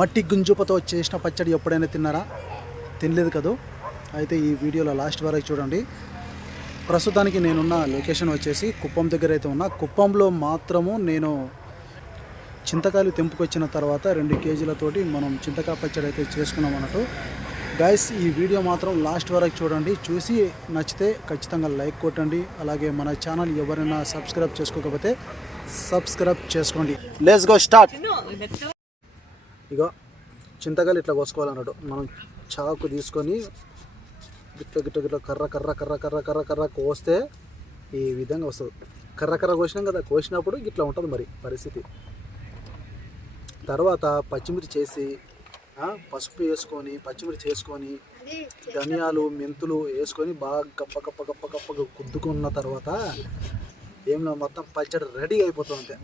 మట్టి గుంజుపతో చేసిన పచ్చడి ఎప్పుడైనా తిన్నారా? తినలేదు కదా? అయితే ఈ వీడియోలో లాస్ట్ వరకు చూడండి. ప్రస్తుతానికి నేనున్న లొకేషన్ వచ్చేసి కుప్పం దగ్గర అయితే ఉన్నా. కుప్పంలో మాత్రము నేను చింతకాయలు తెంపుకొచ్చిన తర్వాత రెండు కేజీలతోటి మనం చింతకాయ పచ్చడి అయితే చేసుకున్నాం అన్నట్టు. గైస్ ఈ వీడియో మాత్రం లాస్ట్ వరకు చూడండి. చూసి నచ్చితే ఖచ్చితంగా లైక్ కొట్టండి. అలాగే మన ఛానల్ ఎవరైనా సబ్స్క్రైబ్ చేసుకోకపోతే సబ్స్క్రైబ్ చేసుకోండి. లెట్స్ గో స్టార్ట్ ఇగో చింతకాయలు ఇట్లా కోసుకోవాలన్నట్టు మనం చాకు తీసుకొని గిట్ల గిట్ల గిట్ల కర్ర కర్ర కర్ర కర్ర కర్ర కర్ర కోస్తే ఈ విధంగా వస్తుంది. కర్ర కర్ర కోసినాం కదా కోసినప్పుడు ఇట్లా ఉంటుంది మరి పరిస్థితి. తర్వాత పచ్చిమిర్చి చేసి పసుపు వేసుకొని పచ్చిమిర్చి చేసుకొని ధనియాలు మెంతులు వేసుకొని బాగా గప్ప గప్ప గప్ప గప్పగా కుద్దుకున్న తర్వాత ఏం మొత్తం పచ్చడి రెడీ అయిపోతుంది అంతే.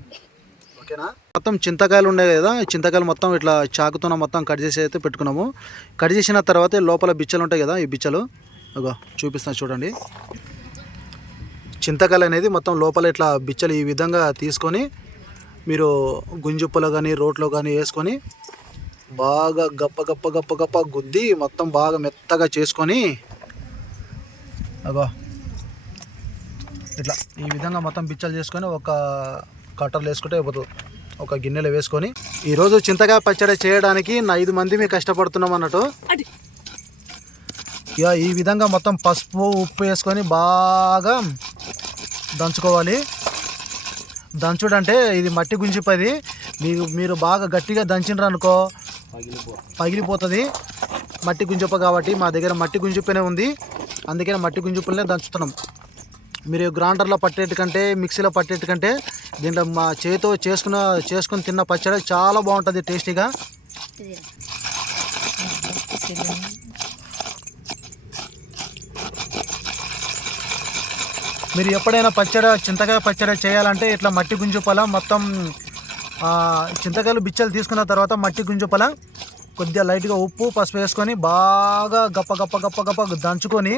ఓకేనా? మొత్తం చింతకాయలు ఉండే కదా చింతకాయలు మొత్తం ఇట్లా చాకుతో మొత్తం కట్ చేసి అయితే పెట్టుకున్నాము. కట్ చేసిన తర్వాత లోపల బిచ్చలు ఉంటాయి కదా ఈ బిచ్చలు. అగో చూపిస్తాను చూడండి. చింతకాయలు అనేది మొత్తం లోపల ఇట్లా బిచ్చలు ఈ విధంగా తీసుకొని మీరు గుంజుప్పలో కానీ రోట్లో కానీ వేసుకొని బాగా గప్ప గప్ప గప్ప గప్ప గుద్ది మొత్తం బాగా మెత్తగా చేసుకొని అగో ఇట్లా ఈ విధంగా మొత్తం బిచ్చలు చేసుకొని ఒక కట్టర్లు వేసుకుంటే అయిపోతుంది. ఒక గిన్నెలో వేసుకొని ఈరోజు చింతకాయ పచ్చడి చేయడానికి నా ఐదు మంది మేము కష్టపడుతున్నాం అన్నట్టు. ఇక ఈ విధంగా మొత్తం పసుపు ఉప్పు వేసుకొని బాగా దంచుకోవాలి. దంచుడు అంటే ఇది మట్టి గుంజిపది మీరు మీరు బాగా గట్టిగా దంచినారు అనుకో పగిలిపోతుంది. మట్టి గుంజప్ప కాబట్టి మా దగ్గర మట్టి గుంజుప్పనే ఉంది. అందుకని మట్టి గుంజుప్పలనే దంచుతున్నాం. మీరు గ్రైండర్లో కంటే మిక్సీలో పట్టేటి కంటే దీంట్లో మా చేతితో చేసుకున్న చేసుకుని తిన్న పచ్చడి చాలా బాగుంటుంది టేస్టీగా. మీరు ఎప్పుడైనా పచ్చడి చింతకాయ పచ్చడి చేయాలంటే ఇట్లా మట్టి గుంజుపల మొత్తం చింతకాయలు బిచ్చలు తీసుకున్న తర్వాత మట్టి గుంజుపల కొద్దిగా లైట్గా ఉప్పు పసుపు వేసుకొని బాగా గప్ప గప్ప గప్ప గప్ప దంచుకొని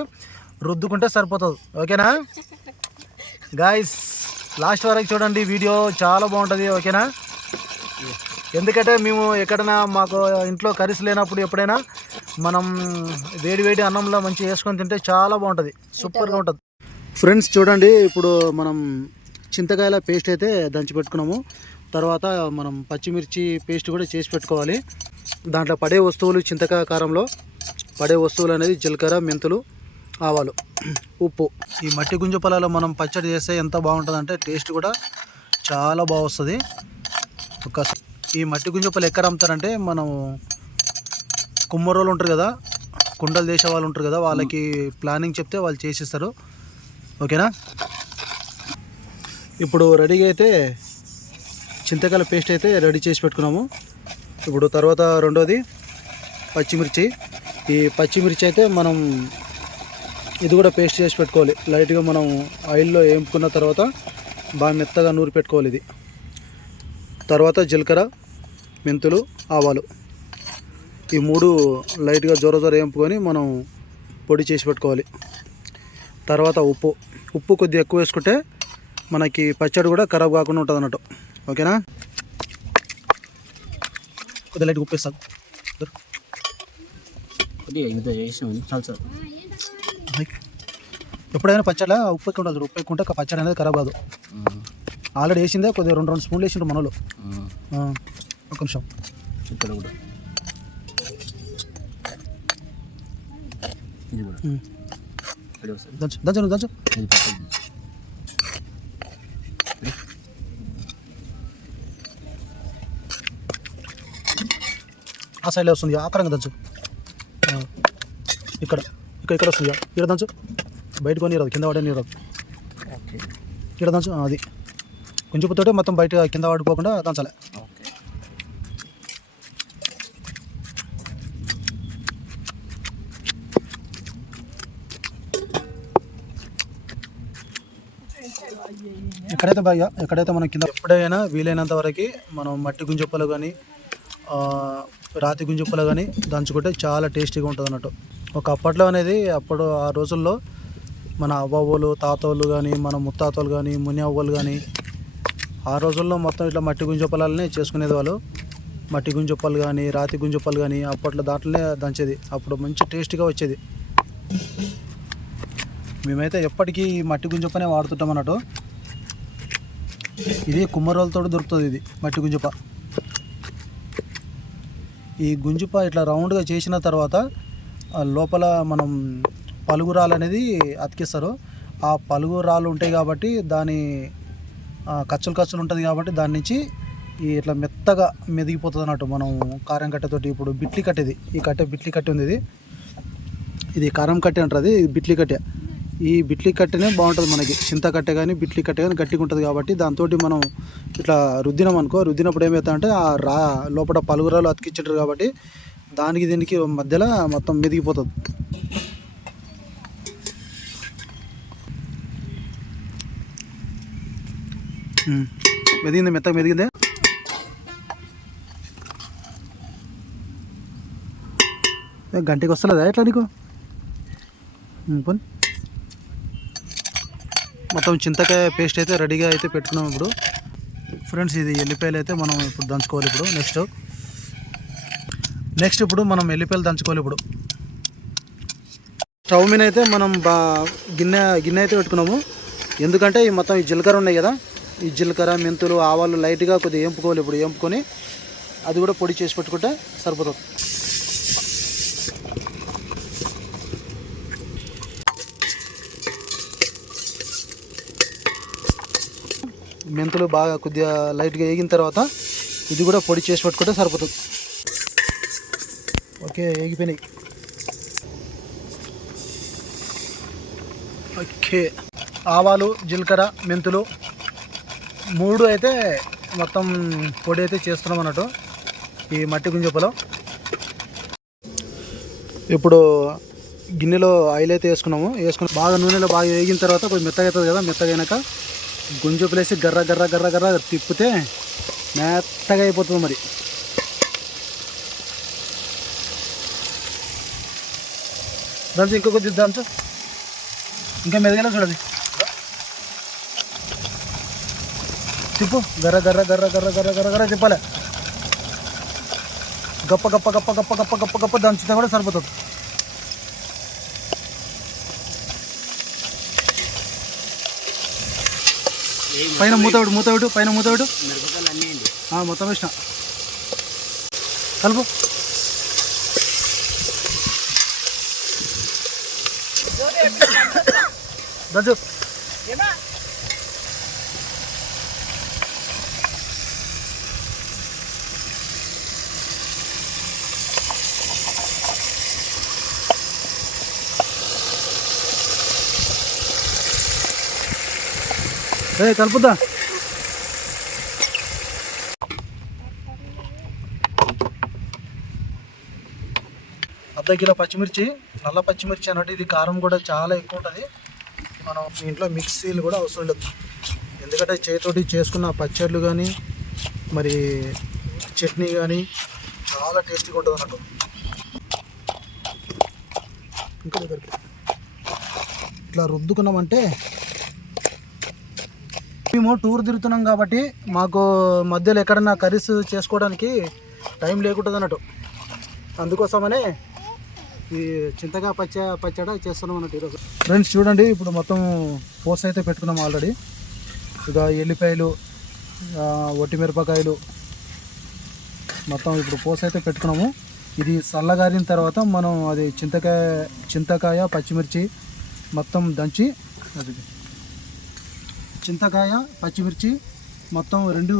రుద్దుకుంటే సరిపోతుంది. ఓకేనా? గాయస్ లాస్ట్ వరకు చూడండి వీడియో చాలా బాగుంటుంది ఓకేనా? ఎందుకంటే మేము ఎక్కడైనా మాకు ఇంట్లో కర్రీస్ లేనప్పుడు ఎప్పుడైనా మనం వేడి వేడి అన్నంలో మంచిగా వేసుకొని తింటే చాలా బాగుంటుంది సూపర్గా ఉంటుంది. ఫ్రెండ్స్ చూడండి ఇప్పుడు మనం చింతకాయల పేస్ట్ అయితే దంచి పెట్టుకున్నాము. తర్వాత మనం పచ్చిమిర్చి పేస్ట్ కూడా చేసి పెట్టుకోవాలి. దాంట్లో పడే వస్తువులు చింతకాయ కారంలో పడే వస్తువులు అనేది జీలకర్ర మెంతులు ఆవాలు ఉప్పు. ఈ మట్టి గుంజ పొలాలో మనం పచ్చడి చేస్తే ఎంత బాగుంటుందంటే టేస్ట్ కూడా చాలా బాగా వస్తుంది. ఒక ఈ మట్టి గుంజపలు ఎక్కడ అమ్ముతారంటే మనం కుమ్మరోళ్ళు ఉంటారు కదా కుండలు చేసే వాళ్ళు ఉంటారు కదా వాళ్ళకి ప్లానింగ్ చెప్తే వాళ్ళు చేసిస్తారు. ఓకేనా? ఇప్పుడు రెడీగా అయితే చింతకాయల పేస్ట్ అయితే రెడీ చేసి పెట్టుకున్నాము. ఇప్పుడు తర్వాత రెండోది పచ్చిమిర్చి. ఈ పచ్చిమిర్చి అయితే మనం ఇది కూడా పేస్ట్ చేసి పెట్టుకోవాలి. లైట్గా మనం ఆయిల్లో వేపుకున్న తర్వాత బాగా మెత్తగా నూరి పెట్టుకోవాలి ఇది. తర్వాత జీలకర్ర మెంతులు ఆవాలు. ఈ మూడు లైట్గా జోర జోర వేపుకొని మనం పొడి చేసి పెట్టుకోవాలి. తర్వాత ఉప్పు. ఉప్పు కొద్దిగా ఎక్కువ వేసుకుంటే మనకి పచ్చడి కూడా ఖరాబ్ కాకుండా ఉంటుంది అన్నట్టు. ఓకేనా? కొద్దిగా లైట్గా ఉప్పు వేస్తాను. కొద్దిగా ఇంత చేసినాం. చాలు సార్. ఎప్పుడైనా పచ్చడి ఉప్పు ఎక్కువ ఉంటుంది ఉప్పు ఎక్కువ ఉంటే పచ్చడి అనేది ఖరాబ్ కాదు. ఆల్రెడీ వేసిందే కొద్దిగా రెండు రెండు స్పూన్లు వేసిండ్రు మనలో. ఒక నిమిషం. ఇక్కడ కూడా. దంచు దంచు ఆ సైడ్లో వస్తుంది. ఆకరంగా దంచు. ఇక్కడ. ఇక్కడ ఇక్కడ వస్తుంది ఇక్కడ దంచు. బయటకు కొని రాదు కింద పడే నీరు. రాదు ఇక్కడ దంచు అది. కొంచెం తోటే మొత్తం బయట కింద పడిపోకుండా దంచాలి. ఎక్కడైతే బాగా ఎక్కడైతే మనం కింద ఎప్పుడైనా వీలైనంత వరకు మనం మట్టి గుంజప్పలు కానీ రాతి గుంజప్పలు కానీ దంచుకుంటే చాలా టేస్టీగా ఉంటుంది అన్నట్టు ఒక అప్పట్లో అనేది అప్పుడు ఆ రోజుల్లో మన అవ్వవ్వలు తాతోళ్ళు కానీ మన ముత్తాతోళ్ళు కానీ ముని అవ్వలు కానీ ఆ రోజుల్లో మొత్తం ఇట్లా మట్టి గుంజ పొలాలనే చేసుకునేది వాళ్ళు. మట్టి గుంజప్పలు కానీ రాతి గుంజప్పలు కానీ అప్పట్లో దాంట్లోనే దంచేది. అప్పుడు మంచి టేస్ట్గా వచ్చేది. మేమైతే ఎప్పటికీ మట్టి గుంజప్పనే వాడుతుంటాం అన్నట్టు. ఇది కుమ్మరోలతో దొరుకుతుంది ఇది మట్టి గుంజప ఈ గుంజుప ఇట్లా రౌండ్గా చేసిన తర్వాత లోపల మనం పలుగురాలు రాళ్ళు అనేది అతికిస్తారు. ఆ పలుగు రాళ్ళు ఉంటాయి కాబట్టి దాని ఖర్చులు ఖర్చులు ఉంటుంది కాబట్టి దాని నుంచి ఈ ఇట్లా మెత్తగా మెదిగిపోతుంది అన్నట్టు మనం కారం కట్టెతోటి. ఇప్పుడు బిట్లీ కట్టేది ఈ కట్టె బిట్లీ కట్టె ఉంది ఇది. ఇది కారం కట్టె అంటారు ఇది బిట్లీ కట్టె. ఈ బిట్లీ కట్టెనే బాగుంటుంది మనకి. చింత కట్టె కానీ బిట్లీ కట్టె కానీ గట్టిగా ఉంటుంది కాబట్టి దాంతో మనం ఇట్లా రుద్దినాం అనుకో రుద్దినప్పుడు ఏమవుతుందంటే ఆ రా లోపల పలుగురాలు అతికించారు కాబట్టి దానికి దీనికి మధ్యలో మొత్తం మెదిగిపోతుంది మెదిగింది మెత్తగా మెదిగిందే. గంటకి వస్తలేదా ఎట్లా నీకు? పోనీ. మొత్తం చింతకాయ పేస్ట్ అయితే రెడీగా అయితే పెట్టుకున్నాం ఇప్పుడు. ఫ్రెండ్స్ ఇది ఎల్లిపాయలు అయితే మనం ఇప్పుడు దంచుకోవాలి ఇప్పుడు నెక్స్ట్. నెక్స్ట్ ఇప్పుడు మనం ఎల్లిపాయలు దంచుకోవాలి ఇప్పుడు. స్టవ్ మీద అయితే మనం బా గిన్నె గిన్నె అయితే పెట్టుకున్నాము. ఎందుకంటే ఈ మొత్తం ఈ జీలకర్ర ఉన్నాయి కదా ఈ జీలకర్ర మెంతులు ఆవాలు లైట్గా కొద్దిగా ఎంపుకోవాలి ఇప్పుడు ఎంపుకొని అది కూడా పొడి చేసి పెట్టుకుంటే సరిపోతుంది. మెంతులు బాగా కొద్దిగా లైట్గా వేగిన తర్వాత ఇది కూడా పొడి చేసి పెట్టుకుంటే సరిపోతుంది. ఓకే ఏగిపోయినాయి. ఓకే ఆవాలు జీలకర్ర మెంతులు. మూడు అయితే మొత్తం పొడి అయితే చేస్తున్నాం అన్నట్టు. ఈ మట్టి గుంజపలో ఇప్పుడు గిన్నెలో ఆయిల్ అయితే వేసుకున్నాము. వేసుకుని బాగా నూనెలో బాగా వేగిన తర్వాత కొంచెం మెత్తగా అవుతుంది కదా మెత్తగా అయినాక గుంజుపులేసి గర్ర గర్ర గర్ర గర్ర తిప్పితే మెత్తగా అయిపోతుంది మరి. దాంతో ఇంకొక దాంతో? ఇంకా మెదగలే చూడండి తిప్పు. గర్ర గర్ర గర్ర గర్ర గర్ర గర్ర గర్ర తిప్పాలే. గప్ప గప్ప గప్ప గప్ప గప్ప గప్ప గప్ప దంచితే కూడా సరిపోతుంది. పైన మూతవిడు మూతవిడు పైన మూత మొత్తం వేసిన. కలుపు. దజు ఏ కలుపుదా అర్ధ కిలో పచ్చిమిర్చి నల్ల పచ్చిమిర్చి అన్నట్టు ఇది కారం కూడా చాలా ఎక్కువ ఉంటుంది. మనం ఇంట్లో మిక్సీలు కూడా అవసరం లేదు. ఎందుకంటే చేతితోటి చేసుకున్న పచ్చళ్ళు కానీ మరి చట్నీ కానీ చాలా టేస్టీగా ఉంటుంది అన్నట్టు. ఇంకా దగ్గరికి ఇట్లా రుద్దుకున్నామంటే మేము టూర్ తిరుగుతున్నాం కాబట్టి మాకు మధ్యలో ఎక్కడన్నా కర్రీస్ చేసుకోవడానికి టైం లేకుంటుంది అన్నట్టు. అందుకోసమనే ఈ చింతగా పచ్చ పచ్చడి చేస్తున్నాం అన్నట్టు ఈరోజు. ఫ్రెండ్స్ చూడండి ఇప్పుడు మొత్తం పోస్ అయితే పెట్టుకున్నాం ఆల్రెడీ ఇక ఎల్లిపాయలు ఆ, మిరపకాయలు మొత్తం ఇప్పుడు పోస్ అయితే పెట్టుకున్నాము. ఇది చల్లగారిన తర్వాత మనం అది చింతకాయ చింతకాయ పచ్చిమిర్చి మొత్తం దంచి అది చింతకాయ పచ్చిమిర్చి మొత్తం రెండు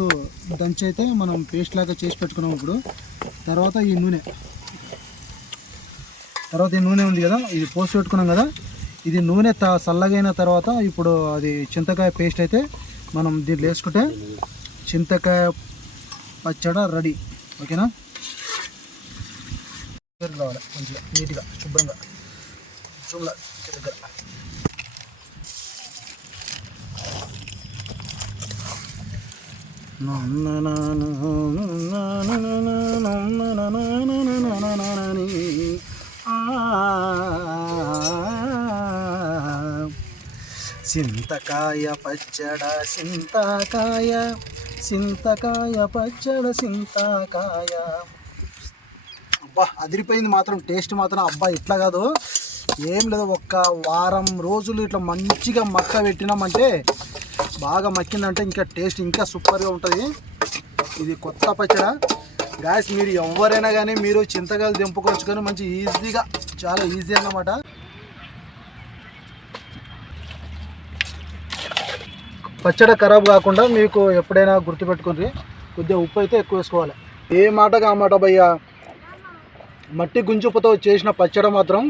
దంచి అయితే మనం పేస్ట్ లాగా చేసి పెట్టుకున్నాం ఇప్పుడు. తర్వాత ఈ నూనె. తర్వాత ఈ నూనె ఉంది కదా ఇది పోసి పెట్టుకున్నాం కదా ఇది నూనె త చల్లగైన తర్వాత ఇప్పుడు అది చింతకాయ పేస్ట్ అయితే మనం దీంట్లో వేసుకుంటే చింతకాయ పచ్చడ రెడీ ఓకేనా కావాలి మంచిగా నీట్గా శుభ్రంగా జూమ్లా దగ్గర సింతకాయ పచ్చడ చింతకాయ సింతకాయ పచ్చడ చింతకాయ. అబ్బా అదిరిపోయింది మాత్రం. టేస్ట్ మాత్రం అబ్బా ఇట్లా కాదు. ఏం లేదు ఒక్క వారం రోజులు ఇట్లా మంచిగా మక్క పెట్టినామంటే బాగా మక్కిందంటే ఇంకా టేస్ట్ ఇంకా సూపర్గా ఉంటుంది. ఇది కొత్త పచ్చడ. గాయస్ మీరు ఎవరైనా కానీ మీరు చింతకాయలు దింపుకోవచ్చు కానీ మంచి ఈజీగా చాలా ఈజీ అన్నమాట. పచ్చడి ఖరాబ్ కాకుండా మీకు ఎప్పుడైనా గుర్తుపెట్టుకుని కొద్దిగా ఉప్పు అయితే ఎక్కువ వేసుకోవాలి. ఏ మాటగా మాట భయ్యా? మట్టి గుంజుపుతో చేసిన పచ్చడి మాత్రం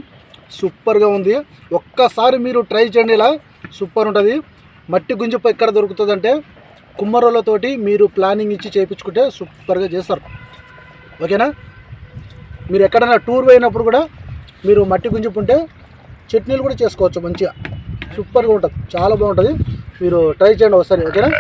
సూపర్గా ఉంది. ఒక్కసారి మీరు ట్రై చేయండి ఇలా. సూపర్ ఉంటుంది. మట్టి గుంజుపు ఎక్కడ దొరుకుతుందంటే కుమ్మరోళ్ళతోటి మీరు ప్లానింగ్ ఇచ్చి చేయించుకుంటే సూపర్గా చేస్తారు. ఓకేనా? మీరు ఎక్కడైనా టూర్ పోయినప్పుడు కూడా మీరు మట్టి గుంజుపు ఉంటే చట్నీలు కూడా చేసుకోవచ్చు మంచిగా. సూపర్గా ఉంటుంది. చాలా బాగుంటుంది. మీరు ట్రై చేయండి ఒకసారి ఓకేనా?